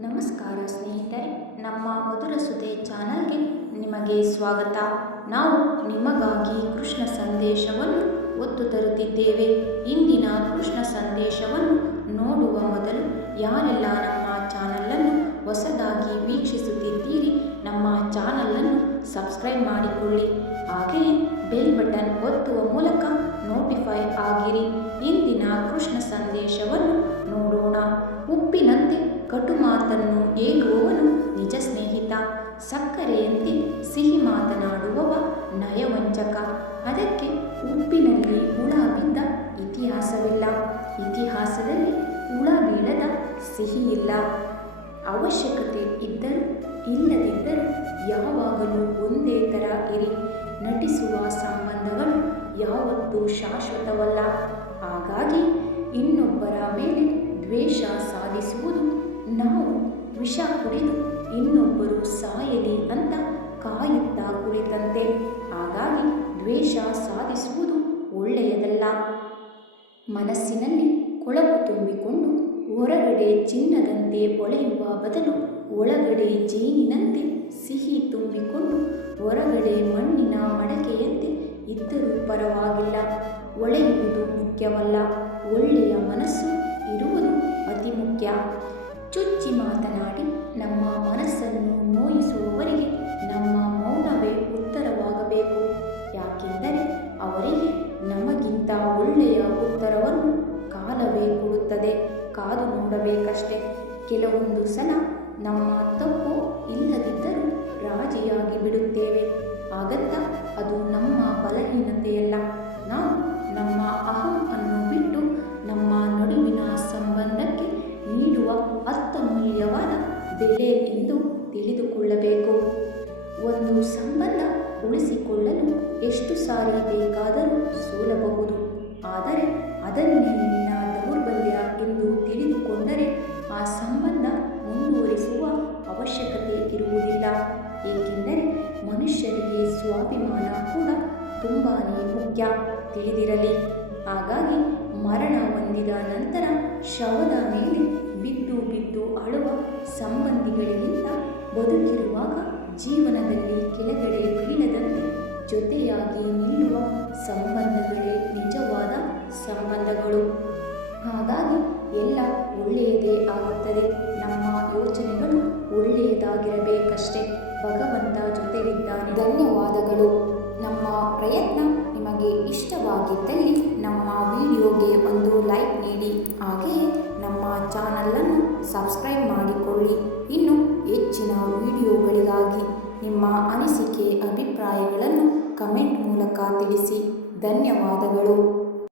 ನಮಸ್ಕಾರ ಸ್ನೇಹಿತರೆ, ನಮ್ಮ ಮಧುರ ಸುದೆ ಚಾನಲ್ಗೆ ನಿಮಗೆ ಸ್ವಾಗತ. ನಾವು ನಿಮಗಾಗಿ ಕೃಷ್ಣ ಸಂದೇಶವನ್ನು ಒತ್ತು ತರುತ್ತಿದ್ದೇವೆ. ಇಂದಿನ ಕೃಷ್ಣ ಸಂದೇಶವನ್ನು ನೋಡುವ ಮೊದಲು ಯಾರೆಲ್ಲ ನಮ್ಮ ಚಾನಲನ್ನು ಹೊಸದಾಗಿ ವೀಕ್ಷಿಸುತ್ತಿದ್ದೀರಿ, ನಮ್ಮ ಚಾನಲನ್ನು ಸಬ್ಸ್ಕ್ರೈಬ್ ಮಾಡಿಕೊಳ್ಳಿ. ಹಾಗೆಯೇ ಬೆಲ್ ಬಟನ್ ಒತ್ತುವ ಮೂಲಕ ನೋಟಿಫೈ ಆಗಿರಿ. ಇಂದಿನ ಕೃಷ್ಣ ಸಂದೇಶವನ್ನು ನೋಡೋಣ. ಉಪ್ಪಿನಂತೆ ಕಟು ಮಾತನ್ನು ಹೇಳುವವನು ನಿಜ ಸ್ನೇಹಿತ, ಸಕ್ಕರೆಯಂತೆ ಸಿಹಿ ಮಾತನಾಡುವವ ನಯವಂಚಕ. ಅದಕ್ಕೆ ಉಪ್ಪಿನಲ್ಲಿ ಹುಳ ಬಿದ್ದ ಇತಿಹಾಸವಿಲ್ಲ, ಇತಿಹಾಸದಲ್ಲಿ ಹುಳ ಬೀಳದ ಸಿಹಿ ಇಲ್ಲ. ಅವಶ್ಯಕತೆ ಇದ್ದರೂ ಇಲ್ಲದಿದ್ದರೂ ಯಾವಾಗಲೂ ಒಂದೇ ಥರ ಇರಿ. ನಟಿಸುವ ಸಂಬಂಧಗಳು ಯಾವತ್ತೂ ಶಾಶ್ವತವಲ್ಲ. ಹಾಗಾಗಿ ಇನ್ನೊಬ್ಬರ ಮೇಲೆ ದ್ವೇಷ ಸಾಧಿಸುವುದು ನಾವು ವಿಷ ಕುಡಿದು ಇನ್ನೊಬ್ಬರು ಸಾಯಲಿ ಅಂತ ಕಾಯುತ್ತಾ ಕುಳಿತಂತೆ. ಹಾಗಾಗಿ ದ್ವೇಷ ಸಾಧಿಸುವುದು ಒಳ್ಳೆಯದಲ್ಲ. ಮನಸ್ಸಿನಲ್ಲಿ ಕೊಳಕು ತುಂಬಿಕೊಂಡು ಹೊರಗಡೆ ಚಿನ್ನದಂತೆ ಹೊಳೆಯುವ ಬದಲು ಒಳಗಡೆ ಜೇನಿನಂತೆ ಸಿಹಿ ತುಂಬಿಕೊಂಡು ಹೊರಗಡೆ ಮಣ್ಣಿನ ಮಡಕೆಯಂತೆ ಇದ್ದರೂ ಪರವಾಗಿಲ್ಲ. ಹೊಳೆಯುವುದು ಮುಖ್ಯವಲ್ಲ, ಒಳ್ಳೆಯ ಮನಸ್ಸು ಇರುವುದು ಅತಿ ಮುಖ್ಯ. ಚುಚ್ಚಿ ಮಾತನಾಡಿ ನಮ್ಮ ಮನಸ್ಸನ್ನು ನೋಯಿಸುವವರಿಗೆ ನಮ್ಮ ಮೌನವೇ ಉತ್ತರವಾಗಬೇಕು. ಯಾಕೆಂದರೆ ಅವರಿಗೆ ನಮಗಿಂತ ಒಳ್ಳೆಯ ಉತ್ತರವನ್ನು ಕಾಲವೇ ಕೊಡುತ್ತದೆ. ಕಾದು ನೋಡಬೇಕಷ್ಟೆ. ಕೆಲವೊಂದು ಸಲ ನಮ್ಮ ತಪ್ಪು ಇಲ್ಲದಿದ್ದರೂ ರಾಜಿಯಾಗಿ ಬಿಡುತ್ತೇವೆ. ಹಾಗಂತ ಅದು ನಮ್ಮ ಬಲಹೀನತೆಯಲ್ಲ. ನಾವು ನಮ್ಮ ಅಹಂ ಅನ್ನು ಬಿಟ್ಟು ನಮ್ಮ ನಡುವಿನ ಸಂಬಂಧಕ್ಕೆ ನೀಡುವ ಅತ್ಯಮೂಲ್ಯವಾದ ಬೆಲೆ ಎಂದು ತಿಳಿದುಕೊಳ್ಳಬೇಕು. ಒಂದು ಸಂಬಂಧ ಉಳಿಸಿಕೊಳ್ಳಲು ಎಷ್ಟು ಸಾರಿ ಬೇಕಾದರೂ ಸೋಲಬಹುದು. ಆದರೆ ಅದನ್ನೇ ನಿನ್ನ ದೌರ್ಬಲ್ಯ ಎಂದು ತಿಳಿದುಕೊಂಡರೆ ಆ ಸಂಬಂಧ ಮುಂದುವರಿಸುವ ಅವಶ್ಯಕತೆ ಇರುವುದಿಲ್ಲ. ಏಕೆಂದರೆ ಮನುಷ್ಯರಿಗೆ ಸ್ವಾಭಿಮಾನ ಕೂಡ ತುಂಬಾ ಮುಖ್ಯ, ತಿಳಿದಿರಲಿ. ಹಾಗಾಗಿ ಮರಣ ಹೊಂದಿದ ನಂತರ ಶವದ ಮೇಲೆ ಬಿದ್ದು ಬಿದ್ದು ಅಳುವ ಸಂಬಂಧಿಗಳಿಗಿಂತ ಬದುಕಿರುವಾಗ ಜೀವನದಲ್ಲಿ ಕೆಳಗಡೆ ಬೀಳದಂತೆ ಜೊತೆಯಾಗಿ ನಿಲ್ಲುವ ಸಂಬಂಧಗಳೇ ನಿಜವಾದ ಸಂಬಂಧಗಳು. ಹಾಗಾಗಿ ಎಲ್ಲ ಒಳ್ಳೆಯದೇ ಆಗುತ್ತದೆ. ನಮ್ಮ ಯೋಚನೆಗಳು ಒಳ್ಳೆಯದಾಗಿರಬೇಕಷ್ಟೇ. ಭಗವಂತ ಜೊತೆಗಿದ್ದಾನೆ. ಧನ್ಯವಾದಗಳು. ನಮ್ಮ ಪ್ರಯತ್ನ ನಿಮಗೆ ಇಷ್ಟವಾಗಿದ್ದಲ್ಲಿ ನಮ್ಮ ವಿಡಿಯೋಗೆ ಒಂದು ಲೈಕ್ ನೀಡಿ. ಹಾಗೆಯೇ ನಮ್ಮ ಚಾನಲನ್ನು ಸಬ್ಸ್ಕ್ರೈಬ್ ಮಾಡಿಕೊಳ್ಳಿ. ಇನ್ನು ಹೆಚ್ಚಿನ ವಿಡಿಯೋಗಳಿಗಾಗಿ ನಿಮ್ಮ ಅನಿಸಿಕೆ ಅಭಿಪ್ರಾಯಗಳನ್ನು ಕಮೆಂಟ್ ಮೂಲಕ ತಿಳಿಸಿ. ಧನ್ಯವಾದಗಳು.